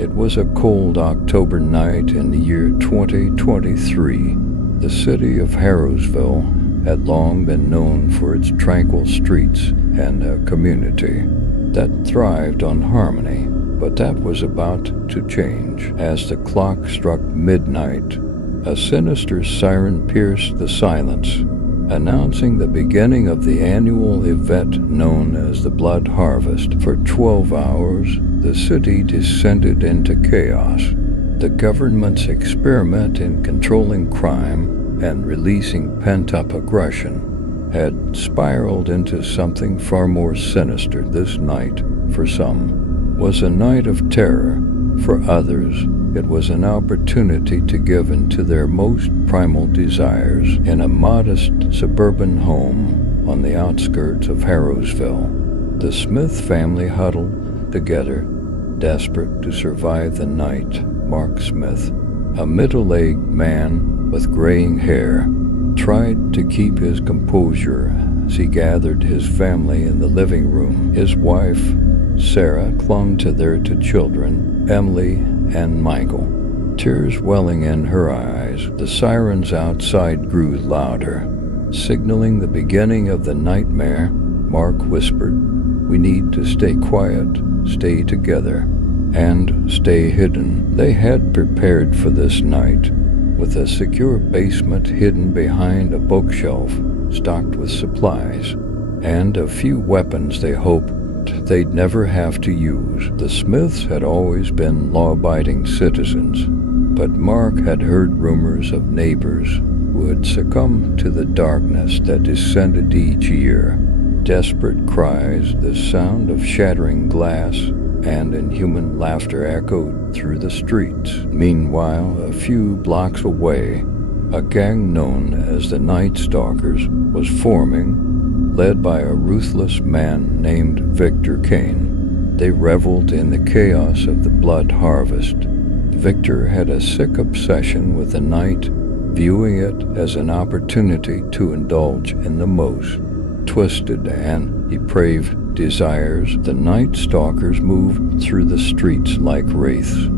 It was a cold October night in the year 2023. The city of Harrowsville had long been known for its tranquil streets and a community that thrived on harmony, but that was about to change. As the clock struck midnight, a sinister siren pierced the silence, announcing the beginning of the annual event known as the Blood Harvest. For 12 hours, the city descended into chaos. The government's experiment in controlling crime and releasing pent-up aggression had spiraled into something far more sinister. This night, for some, was a night of terror. For others, it was an opportunity to give in to their most primal desires. In a modest suburban home on the outskirts of Harrowsville, the Smith family huddled together, desperate to survive the night. Mark Smith, a middle-aged man with graying hair, tried to keep his composure as he gathered his family in the living room. His wife, Sarah, clung to their two children, Emily and Michael, tears welling in her eyes. The sirens outside grew louder, signaling the beginning of the nightmare. Mark whispered, "We need to stay quiet, stay together, and stay hidden." They had prepared for this night, with a secure basement hidden behind a bookshelf stocked with supplies, and a few weapons they hoped they'd never have to use. The Smiths had always been law-abiding citizens, but Mark had heard rumors of neighbors who had succumbed to the darkness that descended each year. Desperate cries, the sound of shattering glass, and inhuman laughter echoed through the streets. Meanwhile, a few blocks away, a gang known as the Night Stalkers was forming, led by a ruthless man named Victor Kane. They reveled in the chaos of the Blood Harvest. Victor had a sick obsession with the night, viewing it as an opportunity to indulge in the most twisted and depraved desires. The Night Stalkers moved through the streets like wraiths,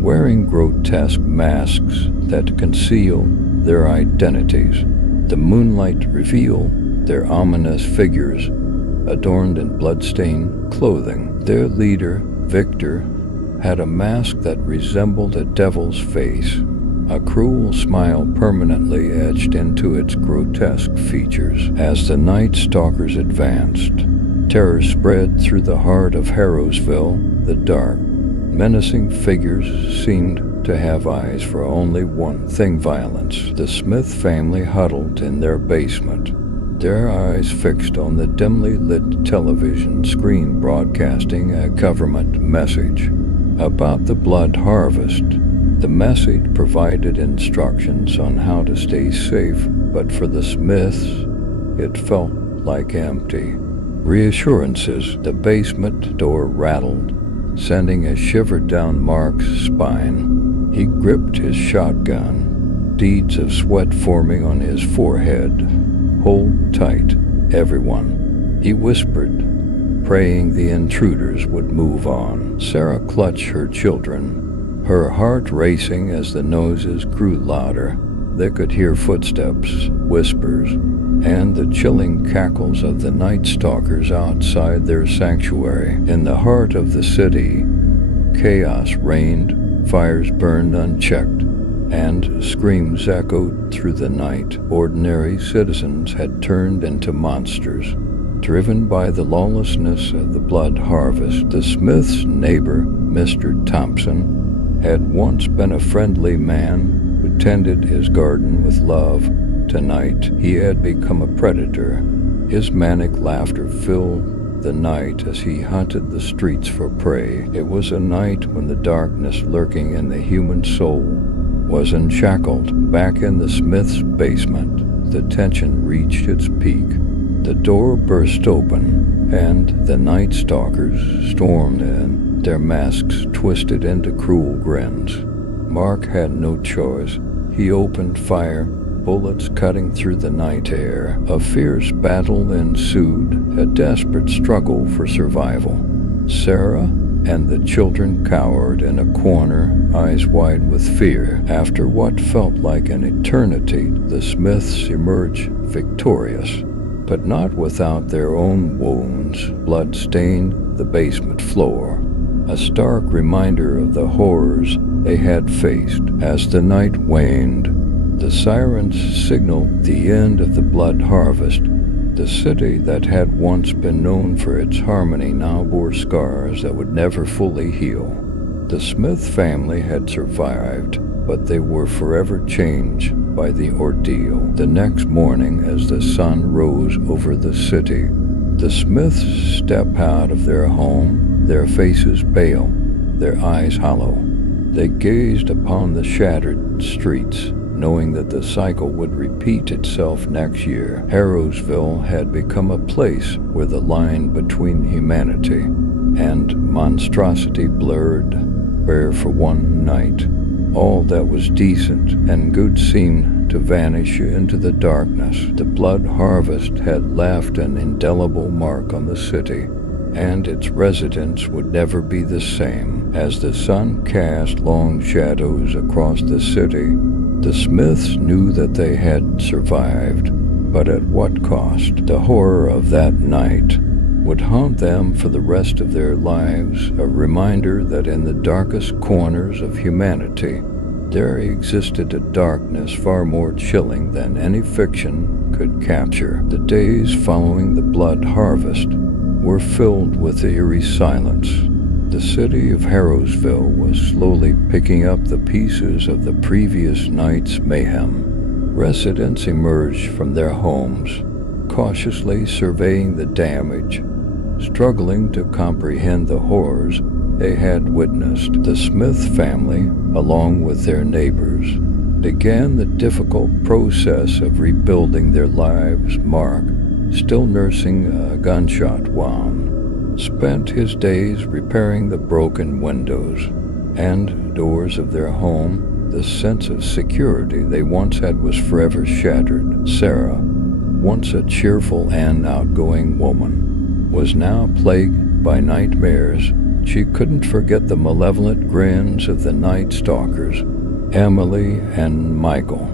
wearing grotesque masks that concealed their identities. The moonlight revealed their ominous figures, adorned in blood-stained clothing. Their leader, Victor, had a mask that resembled a devil's face, a cruel smile permanently etched into its grotesque features. As the Night Stalkers advanced, terror spread through the heart of Harrowsville. The dark, menacing figures seemed to have eyes for only one thing: violence. The Smith family huddled in their basement, their eyes fixed on the dimly lit television screen broadcasting a government message about the Blood Harvest. The message provided instructions on how to stay safe, but for the Smiths, it felt like empty reassurances. The basement door rattled, sending a shiver down Mark's spine. He gripped his shotgun, beads of sweat forming on his forehead. "Hold tight, everyone," he whispered, praying the intruders would move on. Sarah clutched her children, her heart racing as the noises grew louder. They could hear footsteps, whispers, and the chilling cackles of the Night Stalkers outside their sanctuary. In the heart of the city, chaos reigned, fires burned unchecked, and screams echoed through the night. Ordinary citizens had turned into monsters, driven by the lawlessness of the Blood Harvest. The Smith's neighbor, Mr. Thompson, had once been a friendly man who tended his garden with love. Tonight, he had become a predator. His manic laughter filled the night as he hunted the streets for prey. It was a night when the darkness lurking in the human soul was unshackled. Back in the Smith's basement, the tension reached its peak. The door burst open, and the Night Stalkers stormed in, their masks twisted into cruel grins. Mark had no choice. He opened fire, bullets cutting through the night air. A fierce battle ensued, a desperate struggle for survival. Sarah, and the children cowered in a corner, eyes wide with fear. After what felt like an eternity, the Smiths emerged victorious, but not without their own wounds. Blood stained the basement floor, a stark reminder of the horrors they had faced. As the night waned, the sirens signaled the end of the blood harvest. The city that had once been known for its harmony now bore scars that would never fully heal. The Smith family had survived, but they were forever changed by the ordeal. The next morning, as the sun rose over the city, the Smiths stepped out of their home, their faces pale, their eyes hollow. They gazed upon the shattered streets, knowing that the cycle would repeat itself next year. Harrowsville had become a place where the line between humanity and monstrosity blurred, where for one night all that was decent and good seemed to vanish into the darkness. The blood harvest had left an indelible mark on the city, and its residents would never be the same. As the sun cast long shadows across the city, the Smiths knew that they had survived, but at what cost? The horror of that night would haunt them for the rest of their lives, a reminder that in the darkest corners of humanity, there existed a darkness far more chilling than any fiction could capture. The days following the blood harvest were filled with eerie silence. The city of Harrowsville was slowly picking up the pieces of the previous night's mayhem. Residents emerged from their homes, cautiously surveying the damage, struggling to comprehend the horrors they had witnessed. The Smith family, along with their neighbors, began the difficult process of rebuilding their lives. Mark, still nursing a gunshot wound, spent his days repairing the broken windows and doors of their home. The sense of security they once had was forever shattered. Sarah, once a cheerful and outgoing woman, was now plagued by nightmares. She couldn't forget the malevolent grins of the night stalkers. Emily and Michael,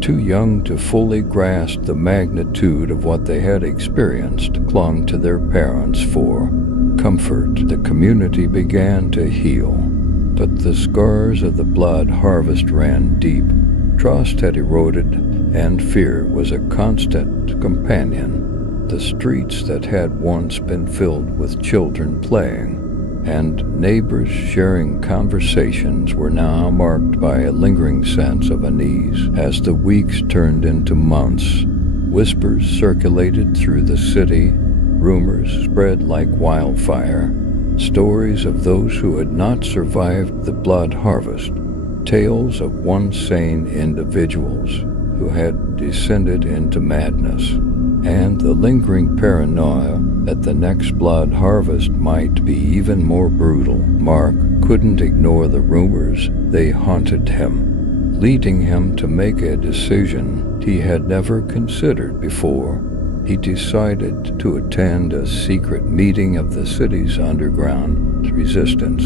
too young to fully grasp the magnitude of what they had experienced, clung to their parents for comfort. The community began to heal, but the scars of the blood harvest ran deep. Trust had eroded, and fear was a constant companion. The streets that had once been filled with children playing and neighbors sharing conversations were now marked by a lingering sense of unease. As the weeks turned into months, whispers circulated through the city, rumors spread like wildfire, stories of those who had not survived the blood harvest, tales of once sane individuals who had descended into madness, and the lingering paranoia that the next blood harvest might be even more brutal. Mark couldn't ignore the rumors. They haunted him, leading him to make a decision he had never considered before. He decided to attend a secret meeting of the city's underground resistance,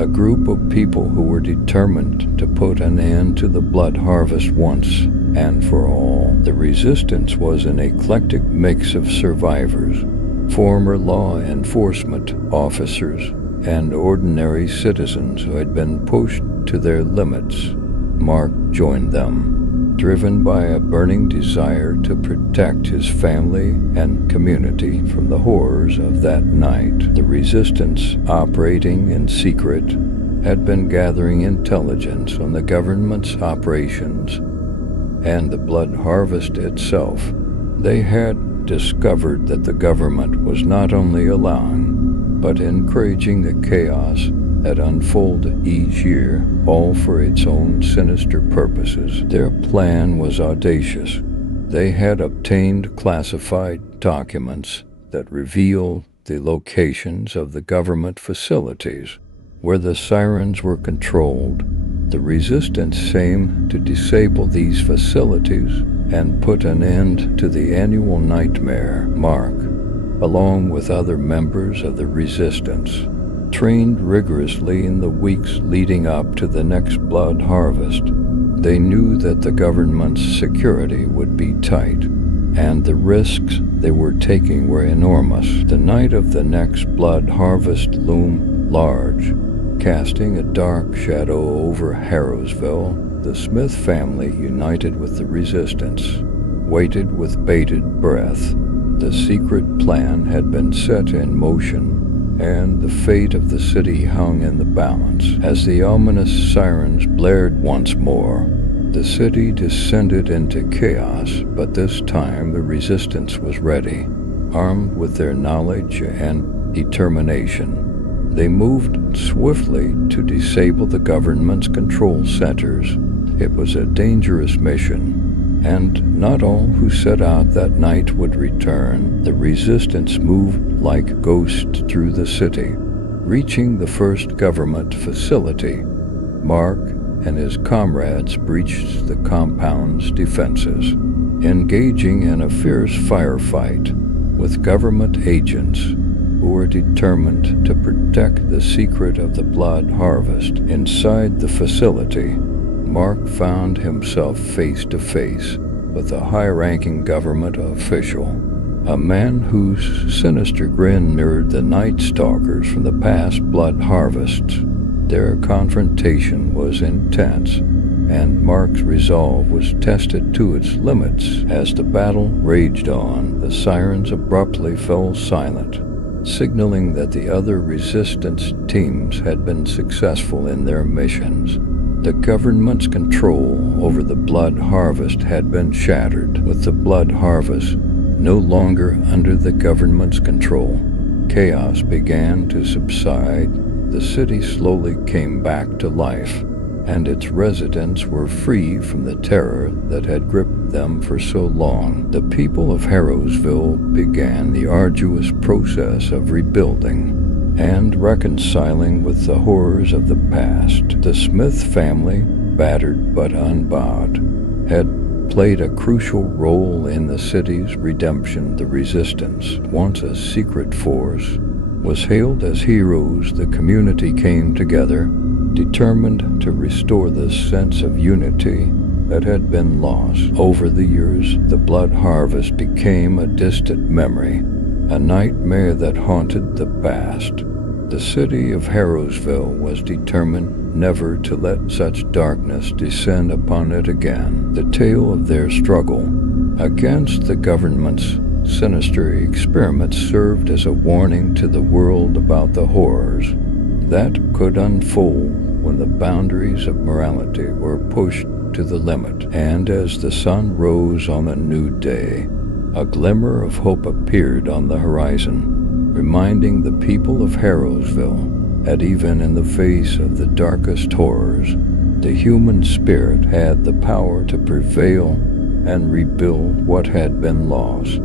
a group of people who were determined to put an end to the blood harvest once and for all. The resistance was an eclectic mix of survivors, former law enforcement officers, and ordinary citizens who had been pushed to their limits. Mark joined them, driven by a burning desire to protect his family and community from the horrors of that night. The resistance, operating in secret, had been gathering intelligence on the government's operations and the blood harvest itself. They had discovered that the government was not only allowing, but encouraging the chaos that unfolded each year, all for its own sinister purposes. Their plan was audacious. They had obtained classified documents that revealed the locations of the government facilities where the sirens were controlled. The resistance aimed to disable these facilities and put an end to the annual nightmare. Mark, along with other members of the resistance, trained rigorously in the weeks leading up to the next blood harvest. They knew that the government's security would be tight, and the risks they were taking were enormous. The night of the next blood harvest loomed large, casting a dark shadow over Harrowsville. The Smith family, united with the resistance, waited with bated breath. The secret plan had been set in motion, and the fate of the city hung in the balance. As the ominous sirens blared once more, the city descended into chaos, but this time the resistance was ready. Armed with their knowledge and determination, they moved swiftly to disable the government's control centers. It was a dangerous mission, and not all who set out that night would return. The resistance moved like ghosts through the city, reaching the first government facility. Mark and his comrades breached the compound's defenses, engaging in a fierce firefight with government agents who were determined to protect the secret of the blood harvest. Inside the facility, Mark found himself face to face with a high-ranking government official, a man whose sinister grin mirrored the Night Stalkers from the past blood harvests. Their confrontation was intense, and Mark's resolve was tested to its limits. As the battle raged on, the sirens abruptly fell silent, signaling that the other resistance teams had been successful in their missions. The government's control over the blood harvest had been shattered. With the blood harvest no longer under the government's control, chaos began to subside. The city slowly came back to life, and its residents were free from the terror that had gripped them for so long. The people of Harrowsville began the arduous process of rebuilding and reconciling with the horrors of the past. The Smith family, battered but unbowed, had played a crucial role in the city's redemption. The resistance, once a secret force, was hailed as heroes. The community came together, determined to restore the sense of unity that had been lost. Over the years, the blood harvest became a distant memory, a nightmare that haunted the past. The city of Harrowsville was determined never to let such darkness descend upon it again. The tale of their struggle against the government's sinister experiments served as a warning to the world about the horrors that could unfold when the boundaries of morality were pushed to the limit. And as the sun rose on a new day, a glimmer of hope appeared on the horizon, reminding the people of Harrowsville that even in the face of the darkest horrors, the human spirit had the power to prevail and rebuild what had been lost.